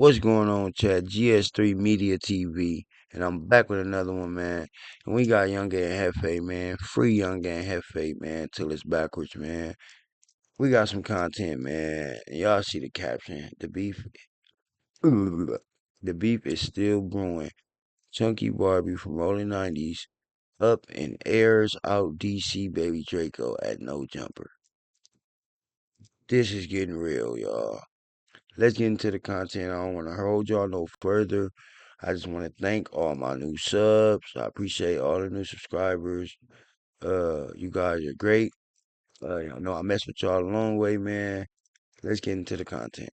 What's going on, chat? GS3 Media TV, and I'm back with another one, man. And we got Young and Hefe, man. Free Young and Hefe, man, till it's backwards, man. We got some content, man. And y'all see the caption. The beef is still brewing. Chunky Barbie from Rolling 90s up and airs out DC Baby Draco at No Jumper. This is getting real, y'all. Let's get into the content. I don't want to hold y'all no further. I just want to thank all my new subs. I appreciate all the new subscribers. You guys are great. Y'all know I mess with y'all a long way, man. Let's get into the content.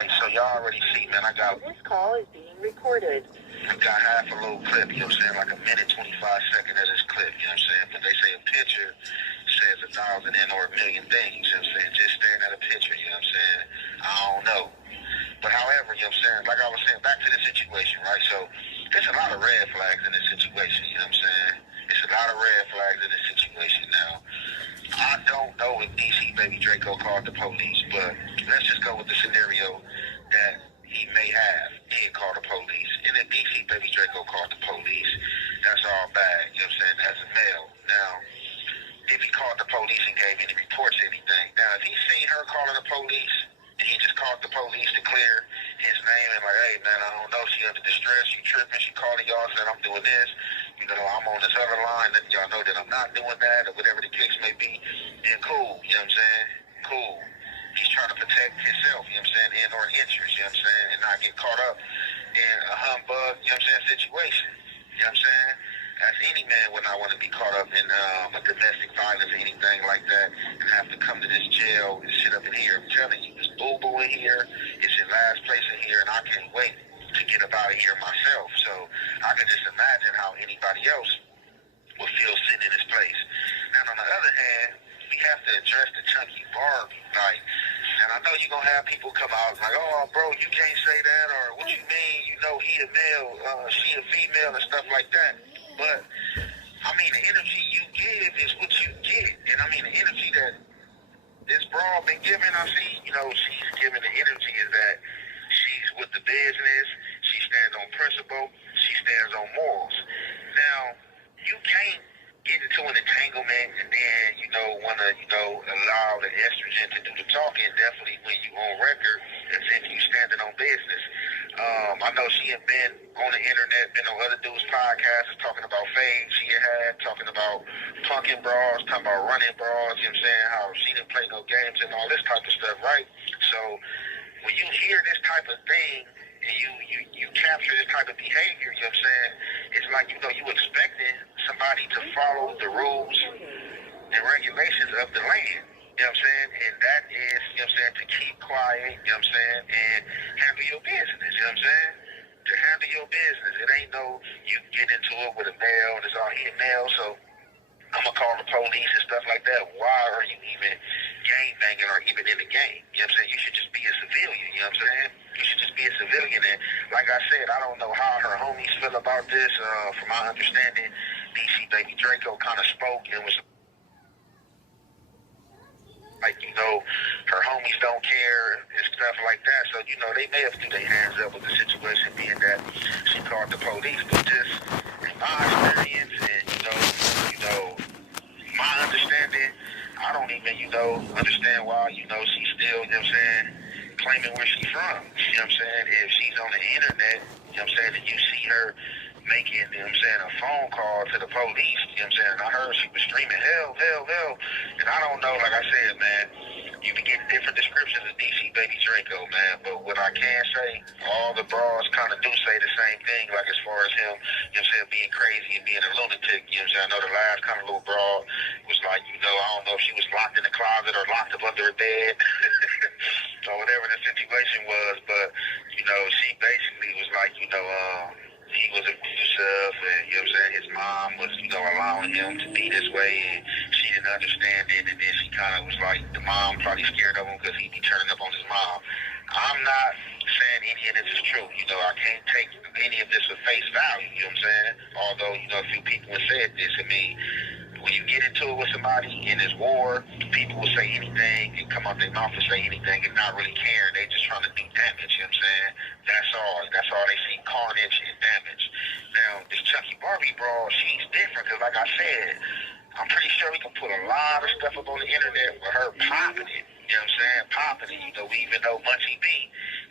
So y'all already see, man, I got This call is being recorded. I got half a little clip, you know what I'm saying? Like a minute, 25 seconds of this clip, you know what I'm saying? But they say a picture says 1,000 and or a million things, you know what I'm saying? Just staring at a picture, you know what I'm saying? I don't know. But however, you know what I'm saying? Like I was saying, back to the situation, right? So there's a lot of red flags in this situation, you know what I'm saying? It's a lot of red flags in this situation now. I don't know if DC Baby Draco called the police, but let's just go with the scenario that he may have did call the police. And if DC Baby Draco called the police, that's all bad, you know what I'm saying? That's a male. Now, if he called the police and gave any reports or anything. Now, if he seen her calling the police, and he just called the police to clear his name and like, hey, man, I don't know, she under distress, she tripping, she calling y'all, saying I'm doing this, you know, I'm on this other line, letting y'all know that I'm not doing that, or whatever the case may be, then cool, you know what I'm saying? Cool. He's trying to protect himself, you know what I'm saying, and or interest, you know what I'm saying, and not get caught up in a humbug, you know what I'm saying, situation. You know what I'm saying? As any man would not want to be caught up in a domestic violence or anything like that and have to come to this jail and sit up in here. I'm telling you, it's boo-boo in here. It's your last place in here, and I can't wait to get up out of here myself. So I can just imagine how anybody else will feel sitting in this place. Now, on the other hand, we have to address the Chunky Barbie. Like, and I know you're going to have people come out like, oh, bro, you can't say that, or what you mean, you know, he a male, she a female, and stuff like that. But, I mean, the energy you give is what you get. And, I mean, the energy that this broad been giving, I see, you know, she's giving the energy is that she's with the business, she stands on principle, she stands on morals. Now, you can't get into an entanglement and then, you know, want to, you know, allow the estrogen to do the talking, definitely when you on record, as if you standing on business. I know she had been on the internet, been on other dudes' podcasts, talking about fame she had, talking about punking bras, talking about running bras, you know what I'm saying, how she didn't play no games and all this type of stuff, right? So when you hear this type of thing and you capture this type of behavior, you know what I'm saying, it's like, you know, you expecting somebody to follow the rules and regulations of the land. You know what I'm saying? And that is, you know what I'm saying, to keep quiet, you know what I'm saying, and handle your business, you know what I'm saying? To handle your business. It ain't no, you get into it with a male and it's all he a male, so I'm going to call the police and stuff like that. Why are you even game banging or even in the game? You know what I'm saying? You should just be a civilian, you know what I'm saying? You should just be a civilian. And like I said, I don't know how her homies feel about this. From my understanding, DC Baby Draco kind of spoke and was like, you know, her homies don't care and stuff like that. So, you know, they may have threw their hands up with the situation being that she called the police. But just in my experience and, you know, my understanding, I don't even, you know, understand why, you know, she's still, you know what I'm saying, claiming where she's from. You know what I'm saying? If she's on the internet, you know what I'm saying, and you see her making, you know what I'm saying, a phone call to the police, you know what I'm saying, I heard she was screaming, hell, hell, hell. And I don't know, like I said, man, you be getting different descriptions of DC Baby Draco, man, but what I can say, all the bras kind of do say the same thing, like as far as him, you know what I'm saying, being crazy and being a lunatic, you know what I'm saying. I know the last kind of little bra was like, you know, I don't know if she was locked in the closet or locked up under a bed or whatever the situation was, but, you know, she basically was like, you know, he was abusive, and you know what I'm saying, his mom was, you know, allowing him to be this way, and she didn't understand it, and then she kind of was like, the mom probably scared of him because he'd be turning up on his mom. I'm not saying any of this is true, you know, I can't take any of this at face value, you know what I'm saying, although, you know, a few people have said this, I mean, when you get into it with somebody in this war, people will say anything and come out their mouth and say anything and not really care. They just trying to do damage, you know what I'm saying? That's all. That's all they see, carnage and damage. Now, this Chucky Barbie brawl, she's different because like I said, I'm pretty sure we can put a lot of stuff up on the internet with her popping it. You know what I'm saying? Popping it. You know, we even know Munchie B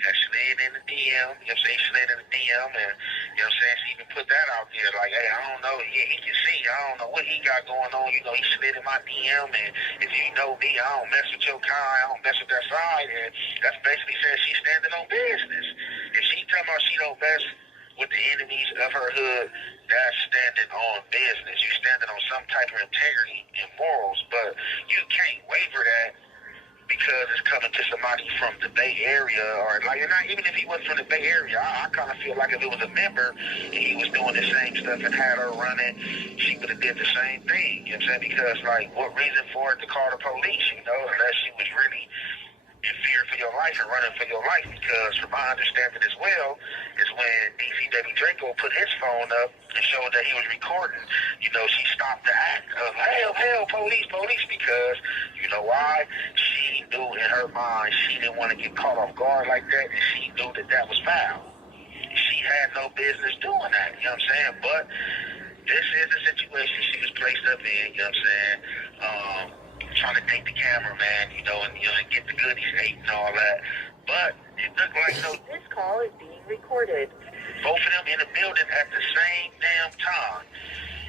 has slid in the DM. You know what I'm saying? He slid in the DM and, you know what I'm saying? She even put that out there like, hey, I don't know. Yeah, he can see. I don't know what he got going on. You know, he slid in my DM and if you know me, I don't mess with your kind. I don't mess with that side. And that's basically saying she's standing on business. If she talking about she don't mess with the enemies of her hood, that's standing on business. You standing on some type of integrity and morals, but you can't waver that because it's coming to somebody from the Bay Area, or like, not even if he wasn't from the Bay Area, I kind of feel like if it was a member and he was doing the same stuff and had her running, she would have did the same thing. You know what I'm saying? Because like, what reason for it to call the police? You know, unless she was really in fear for your life and running for your life, because from my understanding as well is when DC Baby Draco put his phone up and showed that he was recording, you know, she stopped the act of hell, police, because you know why? She knew in her mind she didn't want to get caught off guard like that, and she knew that that was foul. She had no business doing that, you know what I'm saying? But this is the situation she was placed up in, you know what I'm saying? Trying to take the cameraman, you know, and get the goodies ate and all that. But it looked like, you know, This call is being recorded. both of them in the building at the same damn time.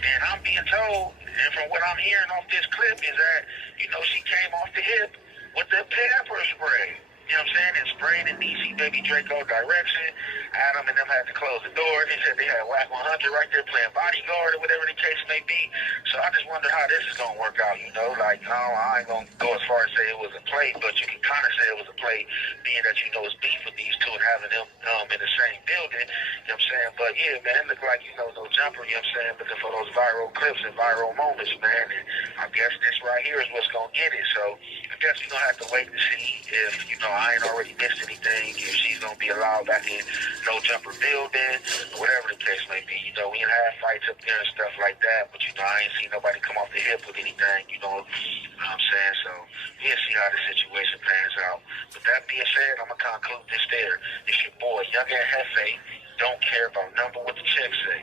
And I'm being told, and from what I'm hearing off this clip, is that, you know, she came off the hip with the pepper spray. You know what I'm saying? And sprayed in DC Baby Draco direction. Adam and them had to close the door. They said they had Whack 100 right there playing bodyguard or whatever the case may be. So I just wonder how this is going to work out, you know? Like, I ain't going to go as far as say it was a play, but you can kind of say it was a play, being that you know it's beef with these two and having them in the same building. You know what I'm saying? But yeah, man, it looked like, you know, no jumper, you know what I'm saying? Looking for those viral clips and viral moments, man. And I guess this right here is what's going to get it. So I guess we're going to have to wait to see if, you know, I ain't already missed anything, if she's going to be allowed back in no jumper building, whatever the case may be. You know, we ain't had fights up there and stuff like that, but, you know, I ain't seen nobody come off the hip with anything, you know what I'm saying? So we'll see how the situation pans out. With that being said, I'm going to conclude this there. It's your boy, Young and Hefe. Don't care about number what the check say.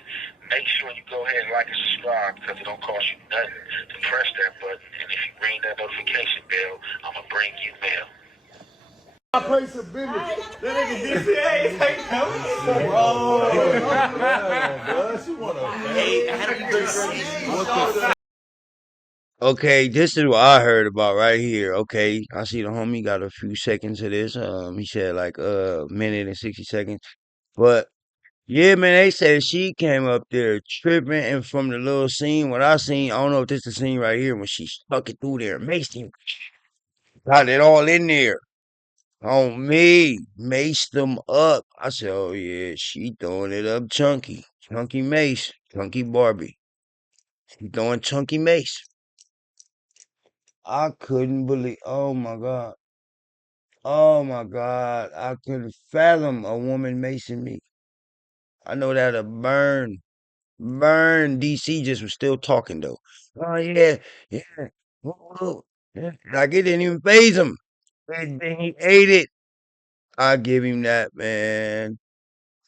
Make sure you go ahead and like and subscribe because it don't cost you nothing to press that button. And if you ring that notification bell, I'm going to bring you mail. I play some business. That nigga DCA ain't coming. Okay, this is what I heard about right here. Okay, I see the homie got a few seconds of this. He said like minute and 60 seconds. But yeah, man, they said she came up there tripping, and from the little scene, what I seen, I don't know if this is the scene right here when she stuck it through there, maced him, got it all in there. On me, maced them up. I said, oh yeah, she throwing it up chunky. Chunky mace. Chunky Barbie. She throwing chunky mace. I couldn't believe, oh my God. Oh my God. I couldn't fathom a woman macing me. I know that'll burn. Burn. DC just was still talking though. Oh yeah, yeah. Whoa, whoa, yeah. Like it didn't even phase him. And then he ate it. I give him that, man.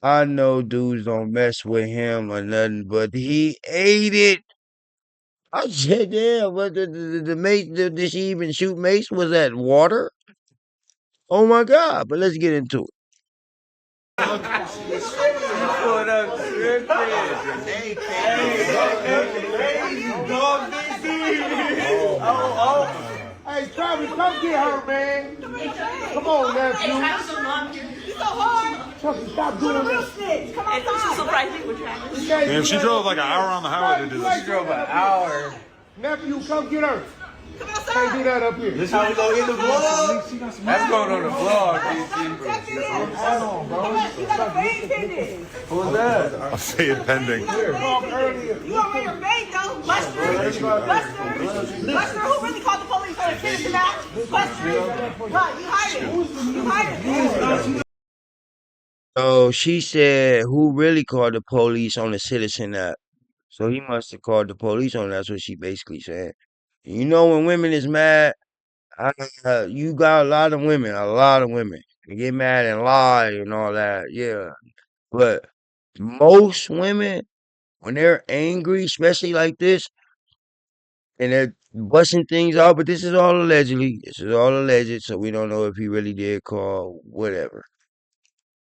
I know dudes don't mess with him or nothing, but he ate it. I said, damn, but the mace, did she even shoot mace? Was that water? Oh my God, but let's get into it. Put up tripping. Dog DC. Oh. Hey, Travis, come get her, man. Come on, nephew. It's so hard. Chucky, stop doing this. Come on, this is surprising with Travis. Damn, she drove like an hour on the highway to do this. She drove an hour. Nephew, come get her. Come Can't outside. do that up here. This how we gonna get the vlog? That's going on the vlog, Check it in. Come on, you got a fade pending. Who's that? I'll say it pending. You already your fade though. Buster, who really called the police on the kid tonight? Buster, right? You hired him. You hired him. So she said, who really called the police on the citizen app? So he must have called the police on her. That's what she basically said. You know, when women is mad, you got a lot of women. They get mad and lie and all that. Yeah. But most women, when they're angry, especially like this, and they're busting things out, but this is all allegedly. This is all alleged, so we don't know if he really did call, whatever.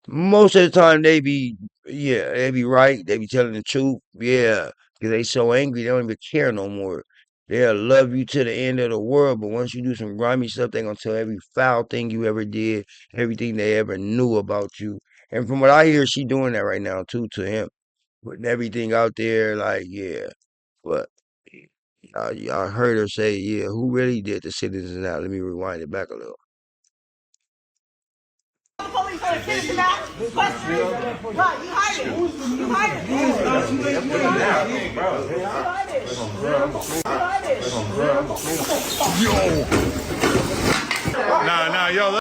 Most of the time, yeah, they be right. They be telling the truth. Yeah, because they so angry, they don't even care no more. They'll love you to the end of the world, but once you do some grimy stuff, they gonna tell every foul thing you ever did, everything they ever knew about you. And from what I hear, she doing that right now too to him, putting everything out there. Like, yeah, but I heard her say, yeah, who really did the citizens out? Let me rewind it back a little. The police are kidding about question. Bro, you hide it. You hide it. You hide it. Nah, yo.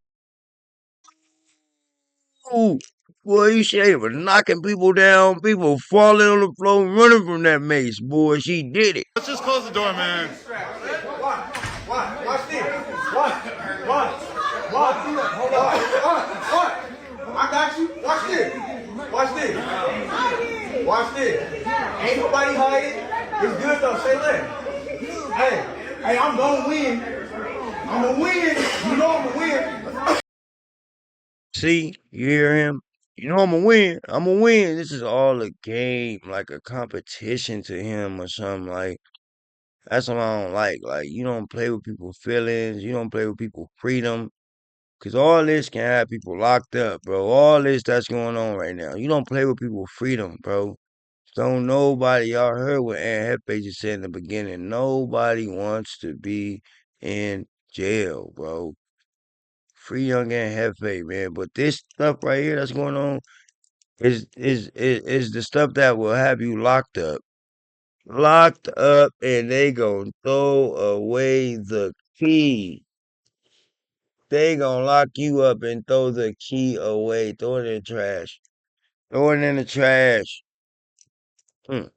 Ooh, boy, you say it was knocking people down, people falling on the floor, running from that mace. Boy, she did it. Let's just close the door, man. Watch this. Watch. Hold on. I got you. Watch this. Watch this. Ain't nobody hiding. It's good though. Say that. Hey, I'm gonna win. I'm gonna win. You know I'm gonna win. See, you hear him? You know I'm gonna win. I'm gonna win. This is all a game, like a competition to him or something. Like that's what I don't like. Like you don't play with people's feelings. You don't play with people's freedom. Cause all this can have people locked up, bro. All this that's going on right now. You don't play with people's freedom, bro. Don't nobody, y'all heard what Aunt Hefe just said in the beginning. Nobody wants to be in jail, bro. Free young Aunt Hefe, man. But this stuff right here that's going on is the stuff that will have you locked up. Locked up and they gonna throw away the key. They gonna lock you up and throw the key away. Throw it in the trash. Throw it in the trash. Hmm.